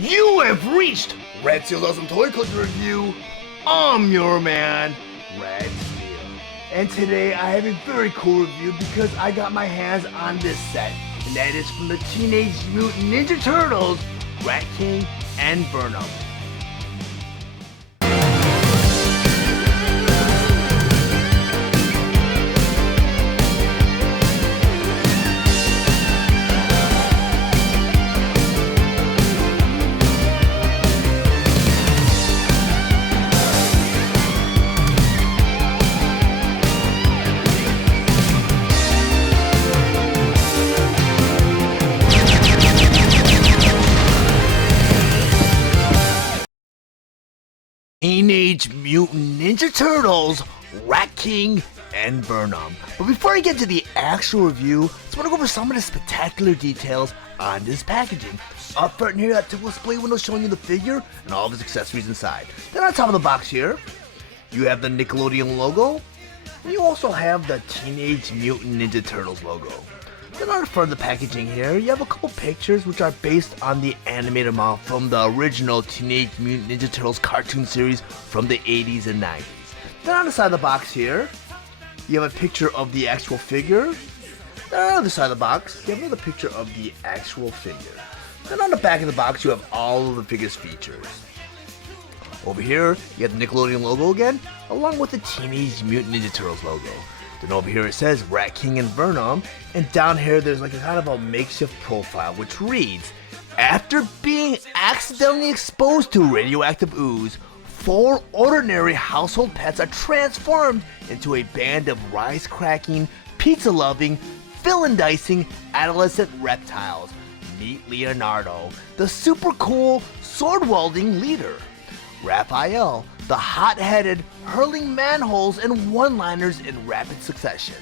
You have reached Red Steele's Awesome Toy Collector Review. I'm your man, Red Steele. And today I have a very cool review because I got my hands on this set. And that is from the Teenage Mutant Ninja Turtles, Rat King and Vernom. Teenage Mutant Ninja Turtles, Rat King, and Vernom. But before I get to the actual review, I just want to go over some of the spectacular details on this packaging. Up front here, that typical display window showing you the figure and all of his accessories inside. Then on top of the box here, you have the Nickelodeon logo, and you also have the Teenage Mutant Ninja Turtles logo. Then on the front of the packaging here, you have a couple pictures which are based on the animated model from the original Teenage Mutant Ninja Turtles cartoon series from the 80s and 90s. Then on the side of the box here, you have a picture of the actual figure. Then on the other side of the box, you have another picture of the actual figure. Then on the back of the box, you have all of the figure's features. Over here, you have the Nickelodeon logo again, along with the Teenage Mutant Ninja Turtles logo. Then over here it says Rat King and Vernom, and down here there's like a kind of a makeshift profile which reads, after being accidentally exposed to radioactive ooze, 4 ordinary household pets are transformed into a band of rice-cracking, pizza-loving, villain-dicing adolescent reptiles. Meet Leonardo, the super cool, sword-wielding leader. Raphael, the hot-headed, hurling manholes and one-liners in rapid succession.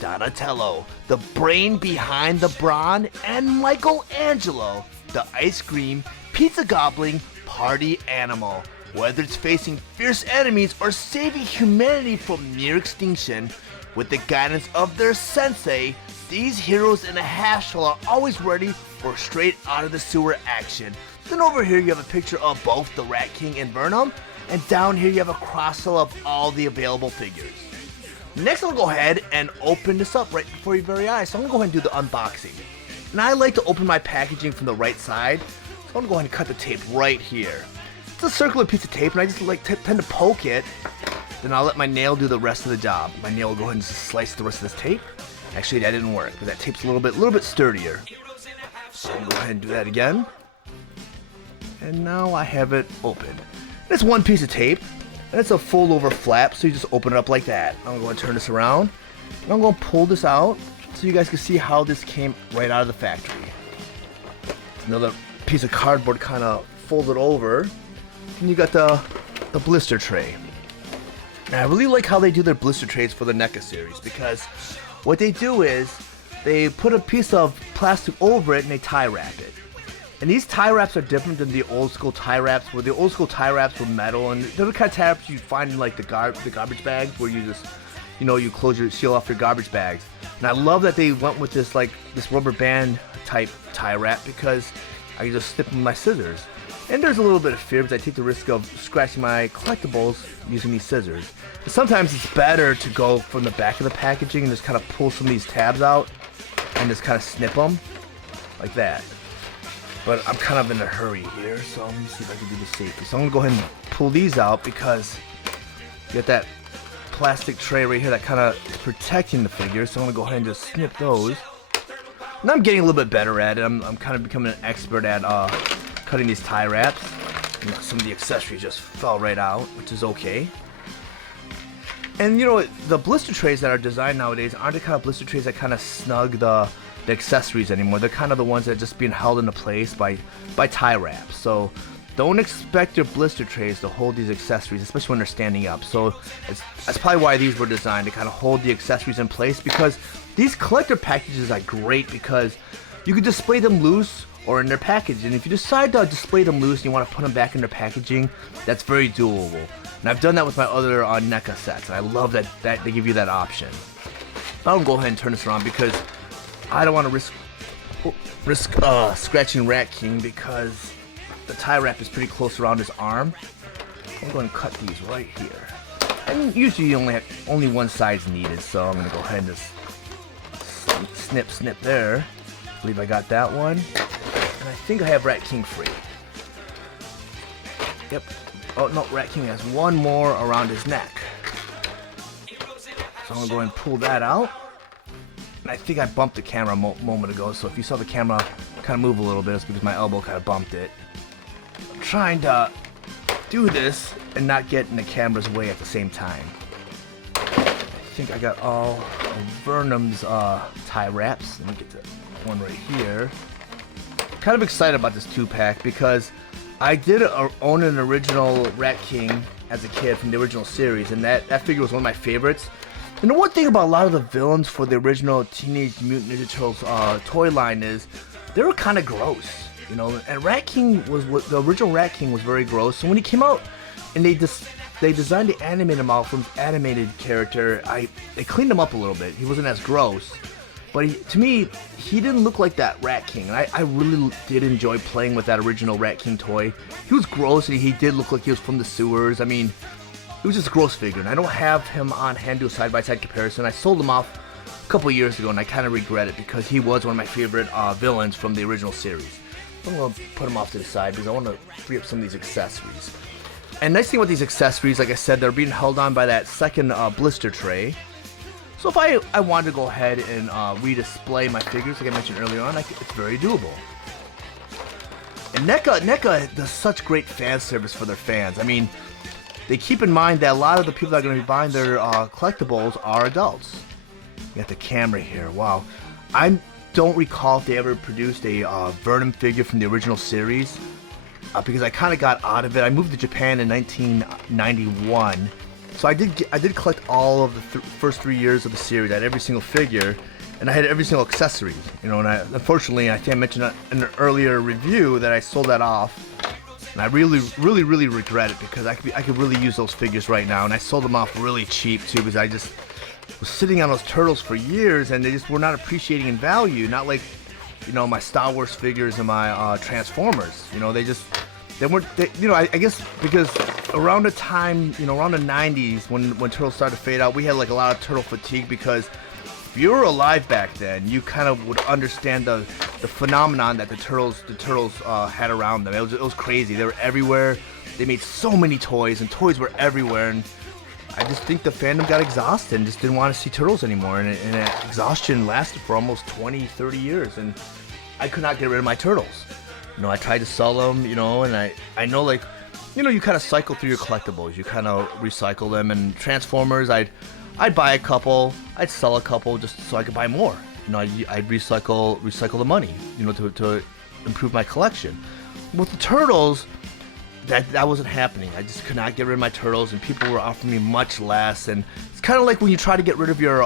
Donatello, the brain behind the brawn, and Michelangelo, the ice cream, pizza-gobbling party animal. Whether it's facing fierce enemies or saving humanity from near extinction, with the guidance of their sensei, these heroes in a half-shell are always ready for straight out of the sewer action. Then over here you have a picture of both the Rat King and Vernom, and down here you have a cross-sell of all the available figures. Next I'm going to go ahead and open this up right before your very eyes, so I'm going to go ahead and do the unboxing. And I like to open my packaging from the right side, so I'm going to go ahead and cut the tape right here. It's a circular piece of tape and I just tend to poke it, then I'll let my nail do the rest of the job. My nail will go ahead and slice the rest of this tape. Actually that didn't work, because that tape's a little bit sturdier. So I'm going to go ahead and do that again. And now I have it open. It's one piece of tape, and it's a fold over flap, so you just open it up like that. I'm going to turn this around, and I'm going to pull this out so you guys can see how this came right out of the factory. Another piece of cardboard kind of folded over, and you got the blister tray. Now I really like how they do their blister trays for the NECA series, because what they do is they put a piece of plastic over it and they tie wrap it. And these tie wraps are different than the old school tie wraps, where the old school tie wraps were metal, and they're the kind of tie wraps you find in like the garbage bags, where you just, you know, you seal off your garbage bags. And I love that they went with this rubber band type tie wrap, because I can just snip with my scissors. And there's a little bit of fear because I take the risk of scratching my collectibles using these scissors. But sometimes it's better to go from the back of the packaging and just kind of pull some of these tabs out and just kind of snip them like that. But I'm kind of in a hurry here, so let me see if I can do this safely. So I'm going to go ahead and pull these out, because you got that plastic tray right here that kind of is protecting the figure. So I'm going to go ahead and just snip those. And I'm getting a little bit better at it. I'm kind of becoming an expert at cutting these tie wraps. You know, some of the accessories just fell right out, which is okay. And you know, the blister trays that are designed nowadays aren't the kind of blister trays that kind of snug the accessories anymore. They're kind of the ones that are just being held into place by tie wraps. So don't expect your blister trays to hold these accessories, especially when they're standing up. So that's probably why these were designed, to kind of hold the accessories in place, because these collector packages are great because you can display them loose or in their package. And if you decide to display them loose and you want to put them back in their packaging, that's very doable. And I've done that with my other NECA sets, and I love that they give you that option. I'll go ahead and turn this around because I don't want to risk scratching Rat King, because the tie wrap is pretty close around his arm. I'm going to cut these right here. And usually only one side's needed, so I'm going to go ahead and just snip there. I believe I got that one. And I think I have Rat King free. Yep. Oh no, Rat King has one more around his neck. So I'm going to go ahead and pull that out. And I think I bumped the camera a moment ago, so if you saw the camera kind of move a little bit, it's because my elbow kind of bumped it. I'm trying to do this and not get in the camera's way at the same time. I think I got all of Vernom's tie wraps. Let me get to one right here. Kind of excited about this 2-pack because I did own an original Rat King as a kid from the original series, and that figure was one of my favorites. And the one thing about a lot of the villains for the original Teenage Mutant Ninja Turtles toy line is they were kind of gross, you know. And Rat King the original Rat King was very gross. So when he came out and they designed to animate him out from his animated character, they cleaned him up a little bit. He wasn't as gross, but to me, he didn't look like that Rat King. And I really did enjoy playing with that original Rat King toy. He was gross and he did look like he was from the sewers. I mean, it was just a gross figure, and I don't have him on hand to a side-by-side comparison. I sold him off a couple years ago, and I kind of regret it because he was one of my favorite villains from the original series. I'm going to put him off to the side because I want to free up some of these accessories. And nice thing with these accessories, like I said, they're being held on by that second blister tray. So if I wanted to go ahead and redisplay my figures, like I mentioned earlier on, it's very doable. And NECA does such great fan service for their fans. I mean, they keep in mind that a lot of the people that are going to be buying their collectibles are adults. You got the camera here. Wow. I don't recall if they ever produced a Vernom figure from the original series because I kind of got out of it. I moved to Japan in 1991. So I did collect all of the first 3 years of the series. I had every single figure, and I had every single accessory. You know, and unfortunately, I think I mentioned in an earlier review that I sold that off. And I really regret it because I could really use those figures right now, and I sold them off really cheap too because I just was sitting on those turtles for years and they just were not appreciating in value. Not like, you know, my Star Wars figures and my Transformers. You know, they weren't. You know, I guess because around the time, you know, around the 90s when turtles started to fade out, we had like a lot of turtle fatigue because if you were alive back then, you kind of would understand the phenomenon that the turtles had around them. It was crazy. They were everywhere. They made so many toys, and toys were everywhere. And I just think the fandom got exhausted and just didn't want to see turtles anymore. And that exhaustion lasted for almost 20, 30 years, and I could not get rid of my turtles. You know, I tried to sell them, you know, and I know, like, you know, you kind of cycle through your collectibles. You kind of recycle them. And Transformers, I'd buy a couple, I'd sell a couple just so I could buy more. You know, I'd recycle the money, you know, to improve my collection. With the turtles, that wasn't happening. I just could not get rid of my turtles, and people were offering me much less. And it's kind of like when you try to get rid of your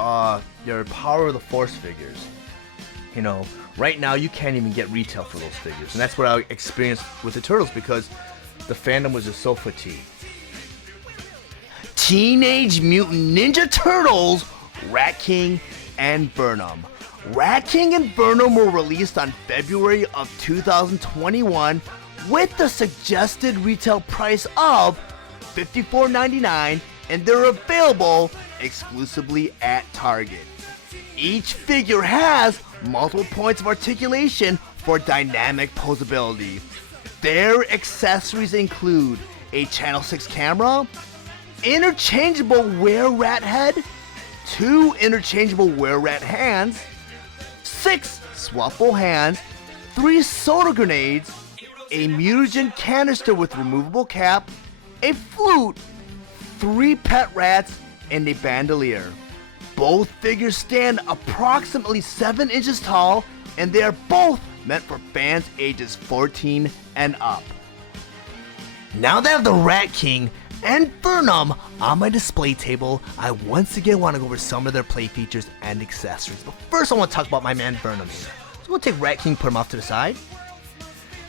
Power of the Force figures. You know, right now you can't even get retail for those figures, and that's what I experienced with the turtles because the fandom was just so fatigued. Teenage Mutant Ninja Turtles, Rat King and Vernom. Rat King and Vernom were released on February of 2021 with the suggested retail price of $54.99, and they're available exclusively at Target. Each figure has multiple points of articulation for dynamic posability. Their accessories include a Channel 6 camera, interchangeable were-rat head, 2 interchangeable were-rat hands, 6 swappable hands, 3 soda grenades, a mutagen canister with removable cap, a flute, 3 pet rats, and a bandolier. Both figures stand approximately 7 inches tall, and they are both meant for fans ages 14 and up. Now that I have the Rat King and Vernom on my display table, I once again want to go over some of their play features and accessories. But first I want to talk about my man Vernom here. So I'm going to take Rat King, put him off to the side.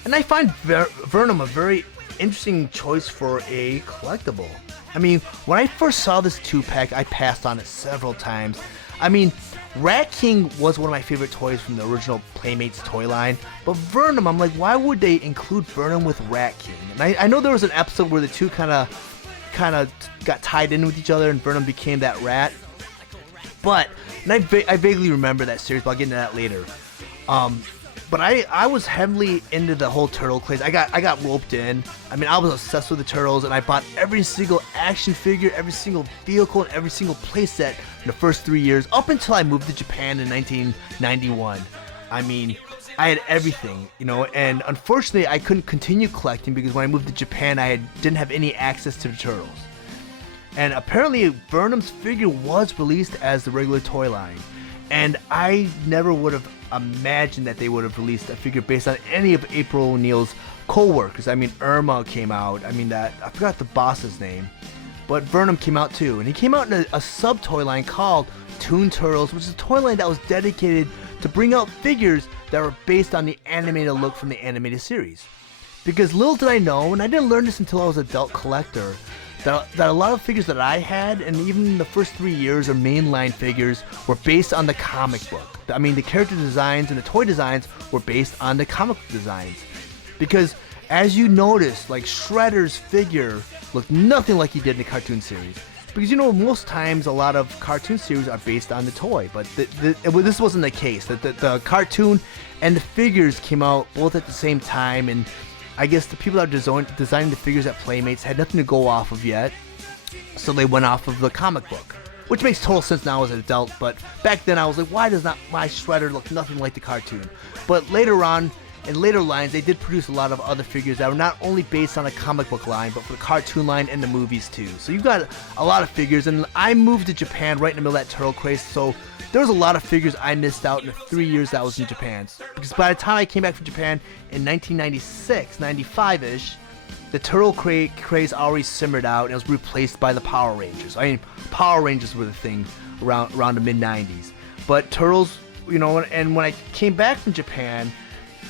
And I find Vernom a very interesting choice for a collectible. I mean, when I first saw this 2-pack, I passed on it several times. I mean, Rat King was one of my favorite toys from the original Playmates toy line, but Vernom, I'm like, why would they include Vernom with Rat King? And I know there was an episode where the two kind of got tied in with each other, and Vernom became that rat. But I vaguely remember that series, but I'll get into that later. But I was heavily into the whole turtle craze. I got roped in. I mean, I was obsessed with the turtles, and I bought every single action figure, every single vehicle, and every single playset in the first 3 years, up until I moved to Japan in 1991. I mean, I had everything, you know, and unfortunately, I couldn't continue collecting because when I moved to Japan, didn't have any access to the turtles. And apparently, Vernom's figure was released as the regular toy line, and I never would have imagined that they would have released a figure based on any of April O'Neil's co-workers. I mean, Irma came out. I mean, I forgot the boss's name, but Vernom came out too, and he came out in a sub toy line called Toon Turtles, which is a toy line that was dedicated to bring out figures that were based on the animated look from the animated series. Because little did I know, and I didn't learn this until I was an adult collector, that a lot of figures that I had, and even the first 3 years of mainline figures, were based on the comic book. I mean, the character designs and the toy designs were based on the comic book designs. Because, as you notice, like, Shredder's figure looked nothing like he did in the cartoon series. Because, you know, most times a lot of cartoon series are based on the toy, but this wasn't the case. The cartoon and the figures came out both at the same time, and I guess the people that are designing the figures at Playmates had nothing to go off of yet, so they went off of the comic book, which makes total sense now as an adult. But back then I was like, why does not my Shredder look nothing like the cartoon? But later on, in later lines, they did produce a lot of other figures that were not only based on a comic book line, but for the cartoon line and the movies too. So you've got a lot of figures, and I moved to Japan right in the middle of that turtle craze, so there was a lot of figures I missed out in the 3 years that I was in Japan. Because by the time I came back from Japan in 1996, 95-ish, the turtle craze already simmered out and it was replaced by the Power Rangers. I mean, Power Rangers were the thing around the mid-90s. But turtles, you know, and when I came back from Japan,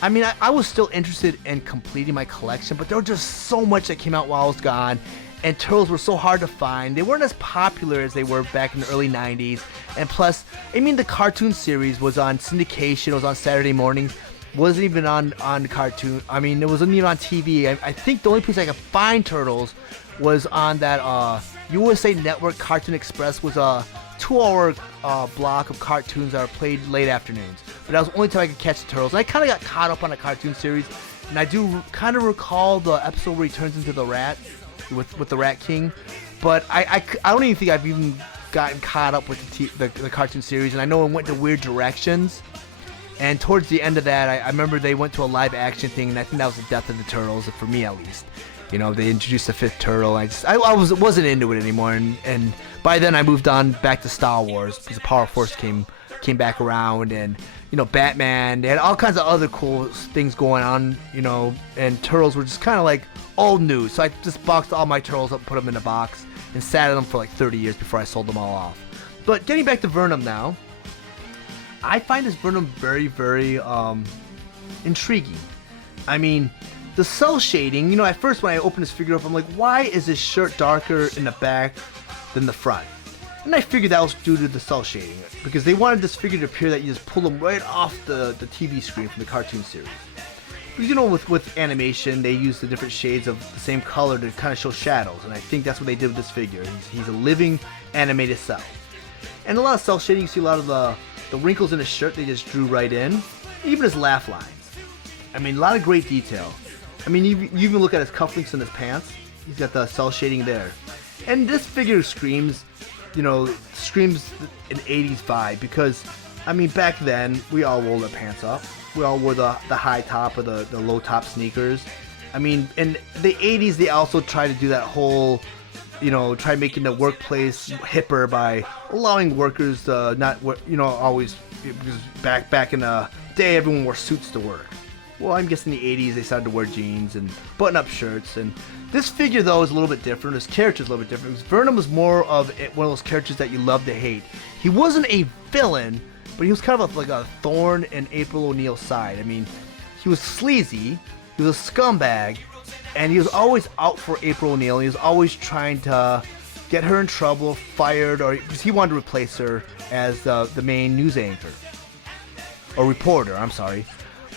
I mean, I was still interested in completing my collection, but there was just so much that came out while I was gone, and turtles were so hard to find. They weren't as popular as they were back in the early 90s, and plus, I mean, the cartoon series was on syndication, it was on Saturday mornings, wasn't even on cartoon, I mean, it wasn't even on TV. I think the only place I could find turtles was on that USA Network Cartoon Express, was a 2-hour block of cartoons that were played late afternoons. But that was the only time I could catch the turtles. And I kind of got caught up on the cartoon series, and I do kind of recall the episode where he turns into the rat with the Rat King. But I don't even think I've even gotten caught up with the cartoon series, and I know it went to weird directions. And towards the end of that, I remember they went to a live action thing, and I think that was the death of the turtles, for me at least. You know, they introduced the 5th turtle. I wasn't into it anymore, and by then I moved on back to Star Wars because the Power Force came back around, and you know, Batman. They had all kinds of other cool things going on, you know, and turtles were just kind of like old news. So I just boxed all my turtles up, put them in a box, and sat at them for like 30 years before I sold them all off. But getting back to Vernom now, I find this Vernom very, very intriguing. I mean, the cell shading, you know, at first when I opened this figure up, I'm like, why is this shirt darker in the back than the front? And I figured that was due to the cell shading, because they wanted this figure to appear that you just pull them right off the TV screen from the cartoon series. Because, you know, with animation, they use the different shades of the same color to kind of show shadows, and I think that's what they did with this figure. He's a living animated cell. And a lot of cell shading, you see a lot of the wrinkles in his shirt they just drew right in, even his laugh lines. I mean, a lot of great detail. I mean, you even look at his cufflinks and his pants. He's got the cell shading there. And this figure screams, you know, an 80s vibe, because, I mean, back then, we all wore their pants up. We all wore the high top or the low top sneakers. I mean, in the 80s, they also tried to do that whole, you know, try making the workplace hipper by allowing workers to not, you know, always, because back in the day, everyone wore suits to work. Well, I'm guessing in the 80s, they started to wear jeans and button-up shirts. And this figure, though, is a little bit different. His character's a little bit different. Because Vernom was more of one of those characters that you love to hate. He wasn't a villain, but he was kind of like a thorn in April O'Neil's side. I mean, he was sleazy, he was a scumbag, and he was always out for April O'Neil. He was always trying to get her in trouble, fired, or because he wanted to replace her as the main news anchor or reporter. I'm sorry,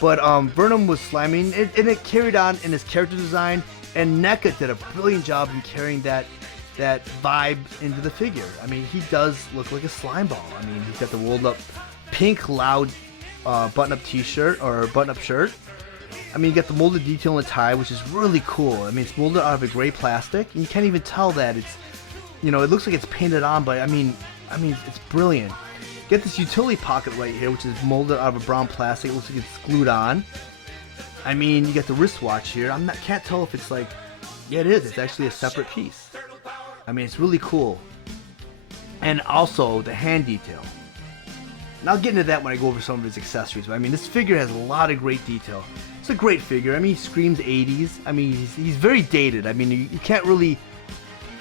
but Vernom was slamming, and it carried on in his character design. And NECA did a brilliant job in carrying that vibe into the figure. I mean, he does look like a slime ball. I mean, he's got the rolled up pink loud button-up t-shirt or button-up shirt. I mean, you got the molded detail in the tie, which is really cool. I mean, it's molded out of a gray plastic, and you can't even tell that it's, you know, it looks like it's painted on, but I mean, it's brilliant. Get this utility pocket right here, which is molded out of a brown plastic. It looks like it's glued on. I mean, you got the wristwatch here. Can't tell if it's like, yeah, it is. It's actually a separate piece. I mean, it's really cool. And also the hand detail. And I'll get into that when I go over some of his accessories. But I mean, this figure has a lot of great detail. It's a great figure. I mean, he screams 80s. I mean, he's very dated. I mean, you can't really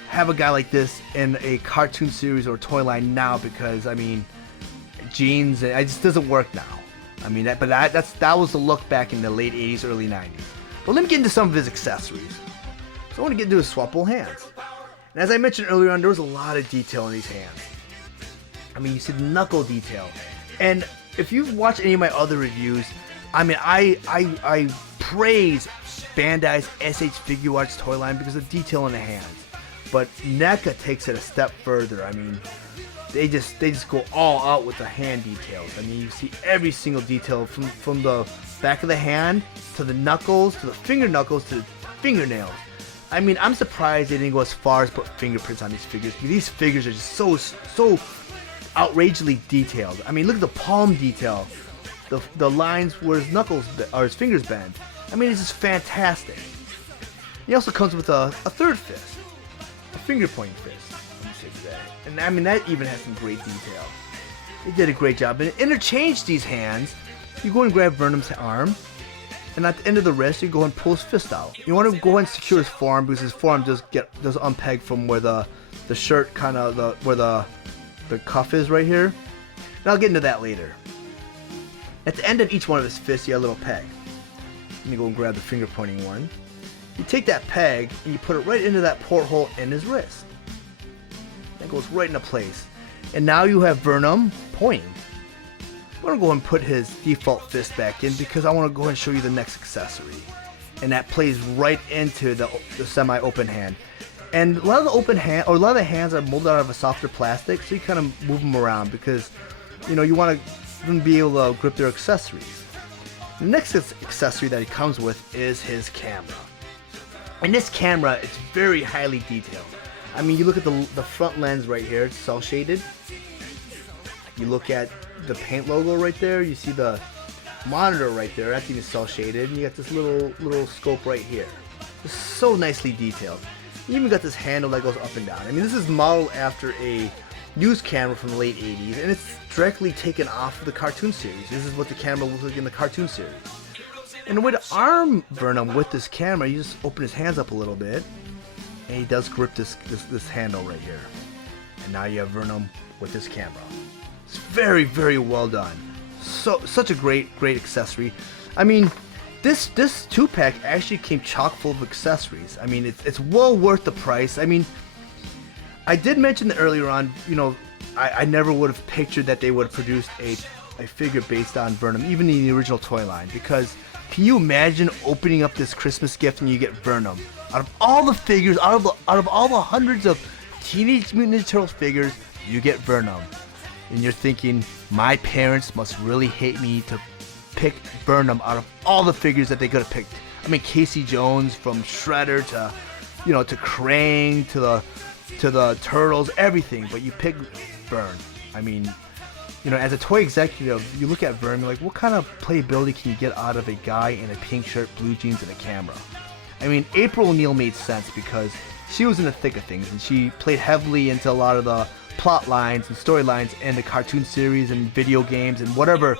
have a guy like this in a cartoon series or toy line now because, I mean, jeans, it just doesn't work now. I mean, that was the look back in the late 80s, early 90s. But let me get into some of his accessories. So I want to get into his swappable hands. And as I mentioned earlier on, there was a lot of detail in these hands. I mean, you see the knuckle detail. And if you've watched any of my other reviews, I mean, I praise Bandai's SH Figure Arts toy line because of detail in the hands. But NECA takes it a step further. I mean, they just go all out with the hand details. I mean, you see every single detail from the back of the hand to the knuckles to the finger knuckles to the fingernails. I mean, I'm surprised they didn't go as far as put fingerprints on these figures. These figures are just so outrageously detailed. I mean, look at the palm detail, the lines where his knuckles or his fingers bend. I mean, it's just fantastic. He also comes with a third fist, a finger pointing fist. And I mean, that even has some great detail. They did a great job. And interchange these hands. You go and grab Vernom's arm, and at the end of the wrist, you go and pull his fist out. You want to go and secure his forearm because his forearm does unpeg from where the shirt kind of where the cuff is right here. And I'll get into that later. At the end of each one of his fists, you have a little peg. Let me go and grab the finger pointing one. You take that peg and you put it right into that porthole in his wrist. That goes right into place. And now you have Vernom pointing. I'm going to go and put his default fist back in because I want to go ahead and show you the next accessory. And that plays right into the semi-open hand. And a lot of the open hand, or a lot of the hands are molded out of a softer plastic, so you kind of move them around because, you know, you want to be able to grip their accessories. The next accessory that he comes with is his camera. And this camera, it's very highly detailed. I mean, you look at the front lens right here, it's cel shaded. You look at the paint logo right there, you see the monitor right there, that's even cel shaded, and you got this little scope right here. It's so nicely detailed. You even got this handle that goes up and down. I mean, this is modeled after a news camera from the late 80s, and it's directly taken off of the cartoon series. This is what the camera looks like in the cartoon series. And the way to arm Vernom with this camera, you just open his hands up a little bit, and he does grip this handle right here. And now you have Vernom with this camera. It's very, very well done. Such a great accessory. I mean, this 2-pack actually came chock full of accessories. I mean, it's well worth the price. I mean, I did mention that earlier on, you know, I never would have pictured that they would have produced a figure based on Vernom, even in the original toy line, because can you imagine opening up this Christmas gift and you get Vernom? Out of all the figures, out of all the hundreds of Teenage Mutant Ninja Turtles figures, you get Vernom. And you're thinking, my parents must really hate me to pick Vernom out of all the figures that they could have picked. I mean, Casey Jones from Shredder to, you know, to Krang to the Turtles, everything. But you pick Vern. I mean, you know, as a toy executive, you look at Vern, you're like, what kind of playability can you get out of a guy in a pink shirt, blue jeans, and a camera? I mean, April O'Neil made sense because she was in the thick of things, and she played heavily into a lot of the plot lines and storylines in the cartoon series and video games and whatever.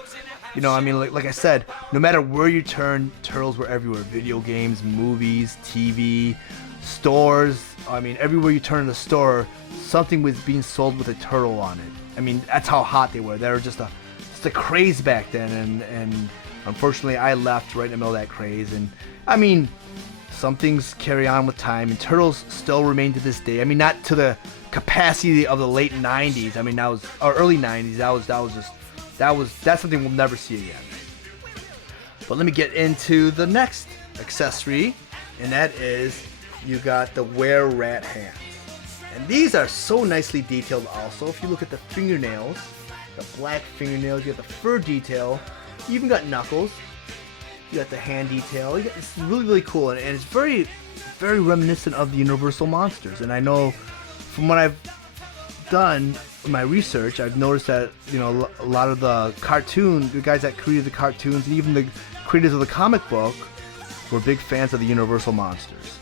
You know, I mean, like I said, no matter where you turn, Turtles were everywhere. Video games, movies, TV, stores. I mean, everywhere you turn in the store, something was being sold with a turtle on it. I mean, that's how hot they were. They were just a craze back then, and unfortunately, I left right in the middle of that craze. And I mean, some things carry on with time, and turtles still remain to this day. I mean, not to the capacity of the late 90s. I mean, that was, or early 90s. That's something we'll never see again. But let me get into the next accessory, and that is you got the were-rat hands. And these are so nicely detailed also. If you look at the fingernails, the black fingernails, you got the fur detail, you even got knuckles, you got the hand detail. It's really, really cool, and it's very, very reminiscent of the Universal monsters. And I know from what I've done in my research, I've noticed that, you know, a lot of the guys that created the cartoons, and even the creators of the comic book were big fans of the Universal monsters.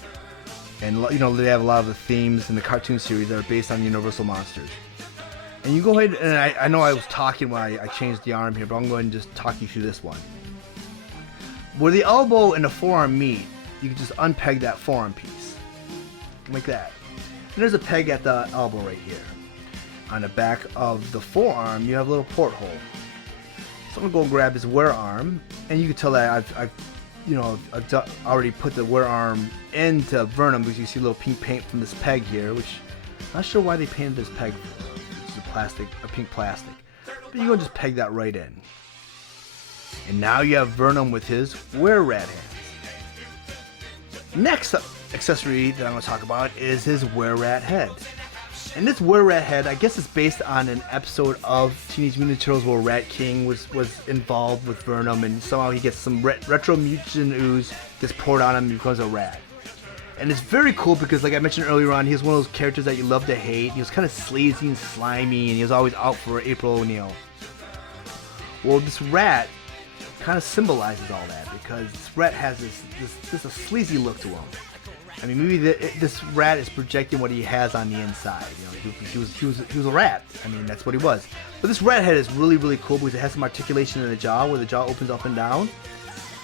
And, you know, they have a lot of the themes in the cartoon series that are based on the Universal monsters. And you go ahead, and I know I was talking when I changed the arm here, but I'm going to just talk you through this one. Where the elbow and the forearm meet, you can just unpeg that forearm piece. Like that. And there's a peg at the elbow right here. On the back of the forearm, you have a little porthole. So I'm going to go and grab his wear arm, and you can tell that I've already put the wear arm into Vernom, because you see a little pink paint from this peg here, which I'm not sure why they painted this peg. It's a pink plastic. But you go and just peg that right in. And now you have Vernom with his were-rat hands. Next accessory that I'm going to talk about is his were-rat head. And this were-rat head, I guess, is based on an episode of Teenage Mutant Ninja Turtles where Rat King was involved with Vernom, and somehow he gets some retro mutant ooze gets poured on him and becomes a rat. And it's very cool because, like I mentioned earlier on, he was one of those characters that you love to hate. He was kind of sleazy and slimy, and he was always out for April O'Neil. Well, this rat kind of symbolizes all that, because this rat has this a sleazy look to him. I mean, maybe this rat is projecting what he has on the inside. You know, he was a rat. I mean, that's what he was. But this rat head is really, really cool because it has some articulation in the jaw, where the jaw opens up and down.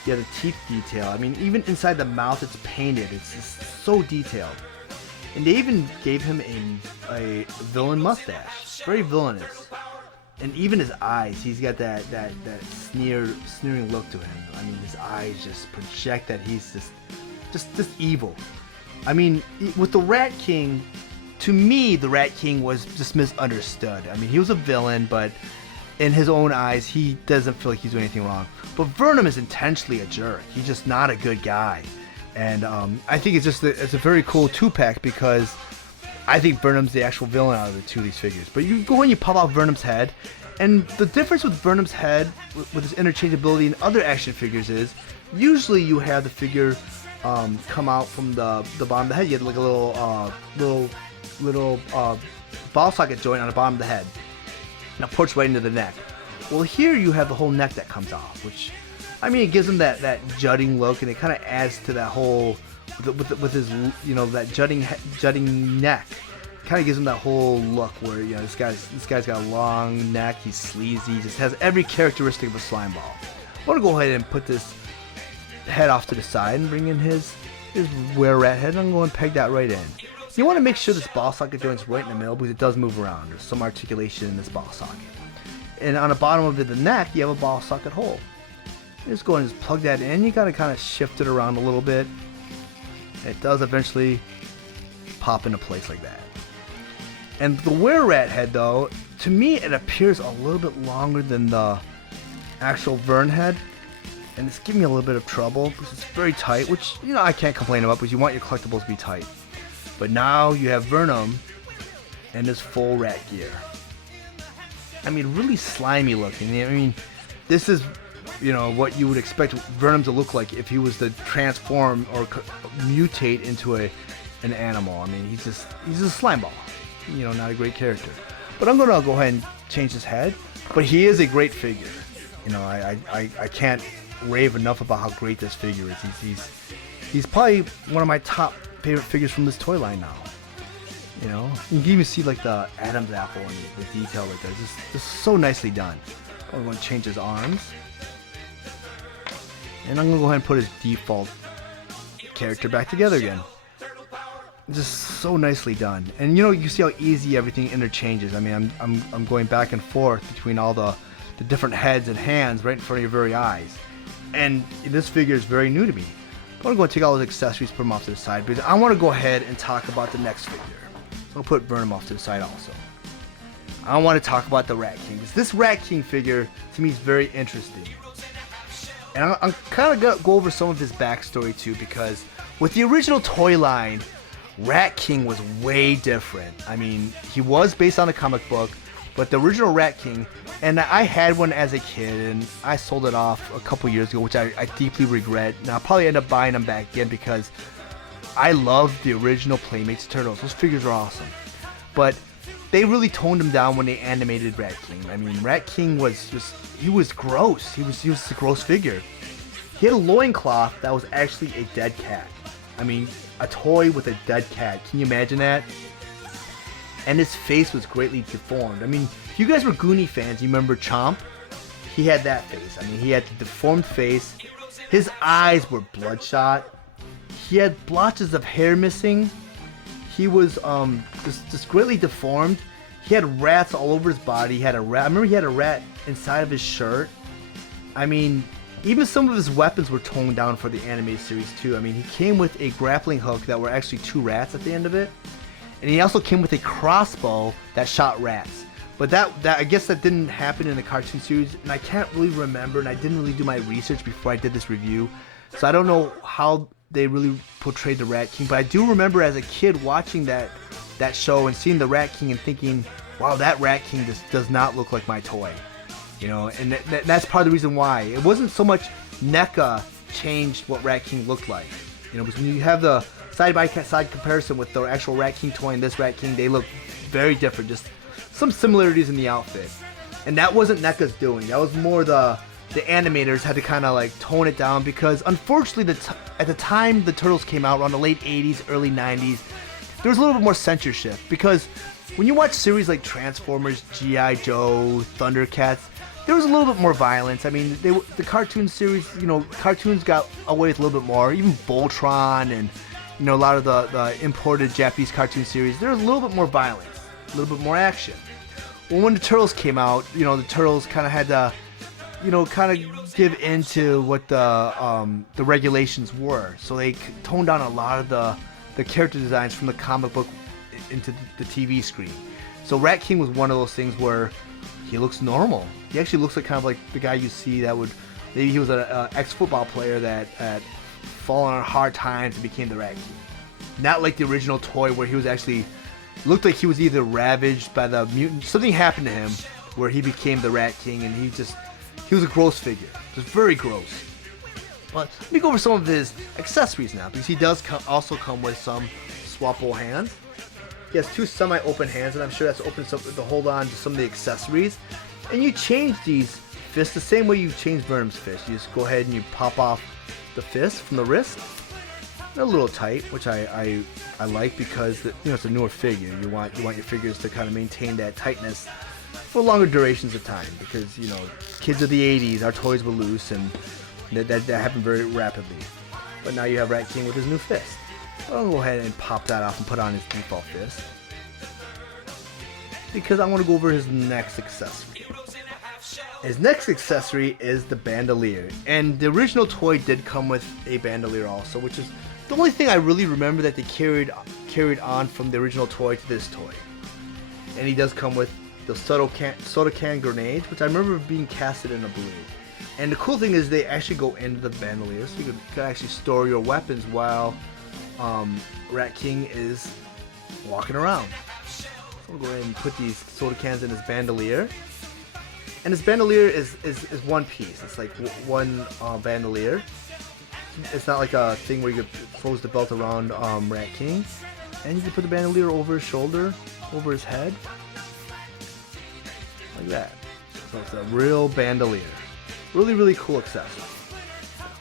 You have the teeth detail. I mean, even inside the mouth, it's painted. It's just so detailed. And they even gave him a villain mustache. Very villainous. And even his eyes, he's got that sneering look to him. I mean, his eyes just project that he's just evil. I mean, with the Rat King, to me, the Rat King was just misunderstood. I mean, he was a villain, but in his own eyes, he doesn't feel like he's doing anything wrong. But Vernom is intentionally a jerk. He's just not a good guy. And I think it's a very cool two-pack, because I think Vernom's the actual villain out of the two of these figures. But you go and you pop out Vernom's head, and the difference with Vernom's head, with his interchangeability and other action figures, is usually you have the figure come out from the bottom of the head. You have like a little ball socket joint on the bottom of the head. Now ports right into the neck. Well, here you have the whole neck that comes off, which, I mean, it gives him that jutting look, and it kind of adds to that whole with his, you know, that jutting neck. Kind of gives him that whole look where, you know, this guy's got a long neck. He's sleazy. He just has every characteristic of a slime ball. I want to go ahead and put this head off to the side and bring in his were-rat head. I'm going to peg that right in. You want to make sure this ball socket joint's right in the middle, because it does move around. There's some articulation in this ball socket. And on the bottom of the neck, you have a ball socket hole. You just go and just plug that in. You got to kind of shift it around a little bit. It does eventually pop into place like that. And the were-rat head, though, to me, it appears a little bit longer than the actual Vern head. And it's giving me a little bit of trouble because it's very tight, which, you know, I can't complain about, because you want your collectibles to be tight. But now you have Vernom and his full rat gear. I mean, really slimy looking. I mean, this is, you know, what you would expect Vernom to look like if he was to transform or mutate into an animal. I mean, he's a slime ball. You know, not a great character. But I'm gonna go ahead and change his head. But he is a great figure. You know, I can't rave enough about how great this figure is. He's probably one of my top favorite figures from this toy line now. You know, you can even see like the Adam's apple and the detail like that. It's so nicely done. I'm going to change his arms, and I'm going to go ahead and put his default character back together again. Just so nicely done. And you know, you see how easy everything interchanges. I mean, I'm going back and forth between all the different heads and hands right in front of your very eyes. And this figure is very new to me. I'm going to go and take all those accessories, put them off to the side, because I want to go ahead and talk about the next figure. So I'll put Vernom off to the side also. I want to talk about the Rat King. This Rat King figure, to me, is very interesting. And I'm kind of going to go over some of his backstory too, because with the original toy line, Rat King was way different. I mean, he was based on a comic book, but the original Rat King, and I had one as a kid, and I sold it off a couple years ago, which I deeply regret. And I'll probably end up buying them back again because I love the original Playmates Turtles. Those figures are awesome. But they really toned him down when they animated Rat King. I mean, Rat King was just, he was gross. He was a gross figure. He had a loincloth that was actually a dead cat. I mean, a toy with a dead cat. Can you imagine that? And his face was greatly deformed. I mean, if you guys were Goonie fans, you remember Chomp? He had that face. I mean, he had the deformed face. His eyes were bloodshot. He had blotches of hair missing. He was just greatly deformed. He had rats all over his body. He had a rat. I remember he had a rat inside of his shirt. I mean, even some of his weapons were toned down for the anime series too. I mean, he came with a grappling hook that were actually 2 rats at the end of it. And he also came with a crossbow that shot rats. But that I guess that didn't happen in the cartoon series, and I can't really remember, and I didn't really do my research before I did this review. So I don't know how they really portrayed the Rat King, but I do remember as a kid watching that show and seeing the Rat King and thinking, wow, that Rat King just does not look like my toy. You know, and that's part of the reason why. It wasn't so much NECA changed what Rat King looked like. You know, because when you have the side-by-side comparison with the actual Rat King toy and this Rat King, they look very different. Just some similarities in the outfit. And that wasn't NECA's doing. That was more the animators had to kind of like tone it down, because unfortunately at the time the Turtles came out, around the late 80s, early 90s, there was a little bit more censorship. Because when you watch series like Transformers, G.I. Joe, Thundercats, there was a little bit more violence. I mean, the cartoon series, you know, cartoons got away with a little bit more. Even Voltron and, you know, a lot of the imported Japanese cartoon series, there was a little bit more violence, a little bit more action. Well, when the Turtles came out, you know, the Turtles kind of had to, you know, kind of give into what the regulations were. So they toned down a lot of the character designs from the comic book into the TV screen. So Rat King was one of those things where he looks normal. He actually looks like kind of like the guy you see that would, maybe he was an ex-football player that had fallen on hard times and became the Rat King. Not like the original toy where he was actually, looked like he was either ravaged by the mutant, something happened to him where he became the Rat King, and he was a gross figure. Just very gross. But let me go over some of his accessories now, because he does also come with some swappable hands. He has 2 semi-open hands, and I'm sure that's open to hold on to some of the accessories. And you change these fists the same way you change Vernom's fist. You just go ahead and you pop off the fist from the wrist. They're a little tight, which I like, because you know, it's a newer figure. You want your figures to kind of maintain that tightness for longer durations of time, because you know, kids of the 80s, our toys were loose, and that happened very rapidly. But now you have Rat King with his new fist. I'll go ahead and pop that off and put on his default fist, because I want to go over his next accessory. His next accessory is the bandolier, and the original toy did come with a bandolier also, which is the only thing I really remember that they carried on from the original toy to this toy. And he does come with the soda can grenades, which I remember being casted in a blue. And the cool thing is they actually go into the bandolier, so you can actually store your weapons while Rat King is walking around. So we'll go ahead and put these soda cans in his bandolier. And his bandolier is one piece. It's like one bandolier. It's not like a thing where you could close the belt around Rat King. And you can put the bandolier over his shoulder, over his head. Like that. So it's a real bandolier. Really, really cool accessory.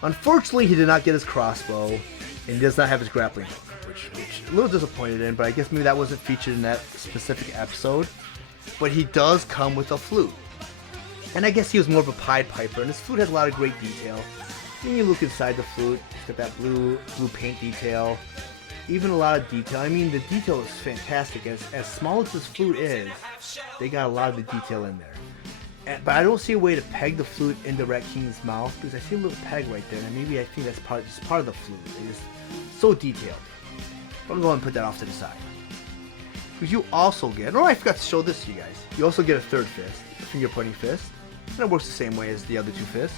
Unfortunately, he did not get his crossbow, and he does not have his grappling hook, which I'm a little disappointed in, but I guess maybe that wasn't featured in that specific episode. But he does come with a flute. And I guess he was more of a Pied Piper, and his flute has a lot of great detail. When you look inside the flute, it's got that blue paint detail. Even a lot of detail. I mean, the detail is fantastic. As small as this flute is, they got a lot of the detail in there. But I don't see a way to peg the flute into Rat King's mouth because I see a little peg right there, and maybe I think that's just part of the flute. It's so detailed. I'm gonna go ahead and put that off to the side. Because you also get, oh, I forgot to show this to you guys. You also get a third fist, a finger pointing fist, and it works the same way as the other two fists.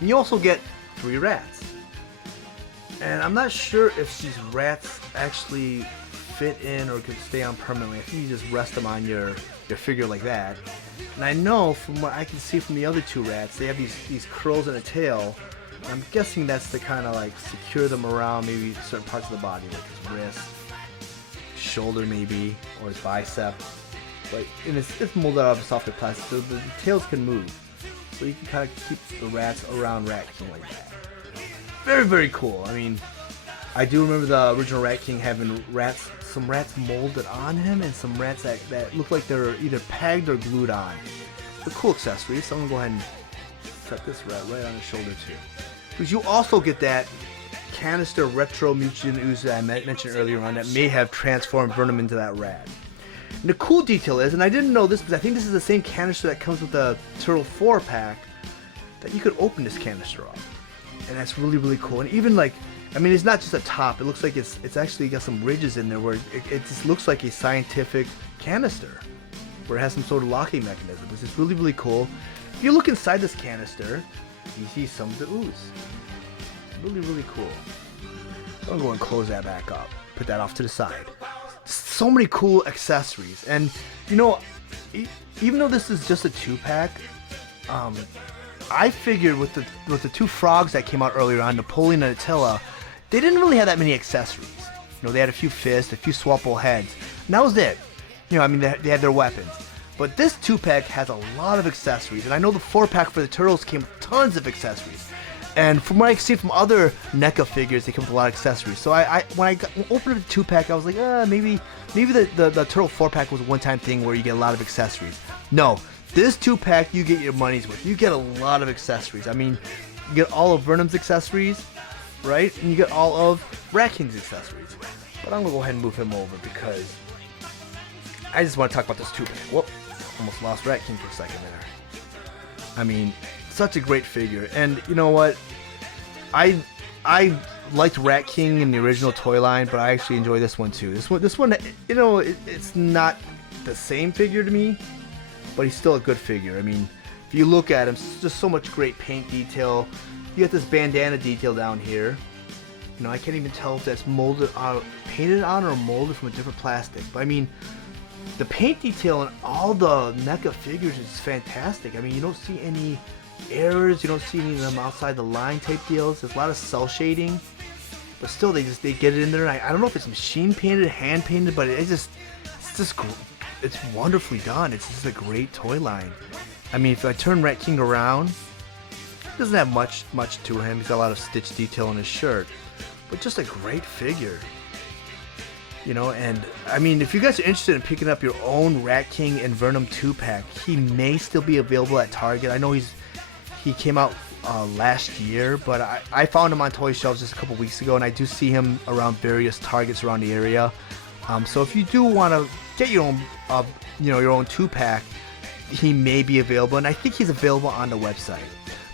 And you also get 3 rats. And I'm not sure if these rats actually fit in or could stay on permanently. I think you just rest them on your figure like that. And I know from what I can see from the other 2 rats, they have these curls and a tail. And I'm guessing that's to kind of like secure them around maybe certain parts of the body, like his wrist, shoulder maybe, or his bicep. But and it's molded out of softer plastic, so the tails can move. So you can kind of keep the rats around Rat King like that. Very, very cool. I mean, I do remember the original Rat King having some rats molded on him, and some rats that look like they're either pegged or glued on. The cool accessories. So I'm gonna go ahead and set this rat right on his shoulder too. Because you also get that canister retro Mutant ooze that I mentioned earlier on that may have transformed Vernom into that rat. And the cool detail is, and I didn't know this, but I think this is the same canister that comes with the Turtle 4 pack, that you could open this canister up. And that's really, really cool. And even like, I mean, it's not just a top. It looks like it's actually got some ridges in there where it just looks like a scientific canister, where it has some sort of locking mechanism. This is really, really cool. If you look inside this canister, you see some of the ooze. Really, really cool. So I'm going to close that back up. Put that off to the side. So many cool accessories. And, you know, even though this is just a 2-pack, I figured with the 2 frogs that came out earlier on, Napoleon and Attila, they didn't really have that many accessories. You know, they had a few fists, a few swappable heads, and that was it. You know, I mean, they had their weapons. But this 2-pack has a lot of accessories, and I know the 4-pack for the turtles came with tons of accessories. And from what I can see from other NECA figures, they come with a lot of accessories. So when I opened up the 2-pack, I was like, maybe the Turtle 4-pack was a one-time thing where you get a lot of accessories. No, this 2-pack, you get your money's worth. You get a lot of accessories. I mean, you get all of Vernom's accessories, right? And you get all of Rat King's accessories. But I'm going to go ahead and move him over because I just want to talk about this 2-pack. Whoop, almost lost Rat King for a second there. I mean, such a great figure. And you know what? I liked Rat King in the original toy line, but I actually enjoy this one too. This one, you know, it's not the same figure to me, but he's still a good figure. I mean, if you look at him, just so much great paint detail. You got this bandana detail down here. You know, I can't even tell if that's painted on or molded from a different plastic. But I mean, the paint detail in all the NECA figures is fantastic. I mean, you don't see any errors, you don't see any of them outside the line type deals. There's a lot of cell shading, but still they get it in there. And I don't know if it's machine painted, hand painted, but it's wonderfully done. It's just a great toy line. I mean, if I turn Rat King around, he doesn't have much to him. He's got a lot of stitch detail on his shirt, but just a great figure. You know, and I mean, if you guys are interested in picking up your own Rat King and Vernom 2-pack, he may still be available at Target. I know he came out last year, but I found him on toy shelves just a couple weeks ago, and I do see him around various Targets around the area. So if you do want to get your own, your own 2-pack, he may be available, and I think he's available on the website.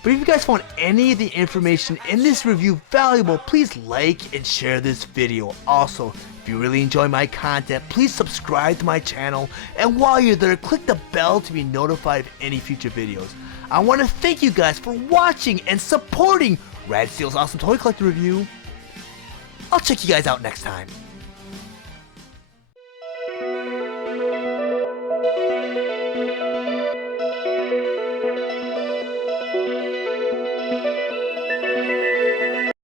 But if you guys found any of the information in this review valuable, please like and share this video. Also, if you really enjoy my content, please subscribe to my channel, and while you're there, click the bell to be notified of any future videos. I want to thank you guys for watching and supporting Rad Steele's Awesome Toy Collector Review. I'll check you guys out next time.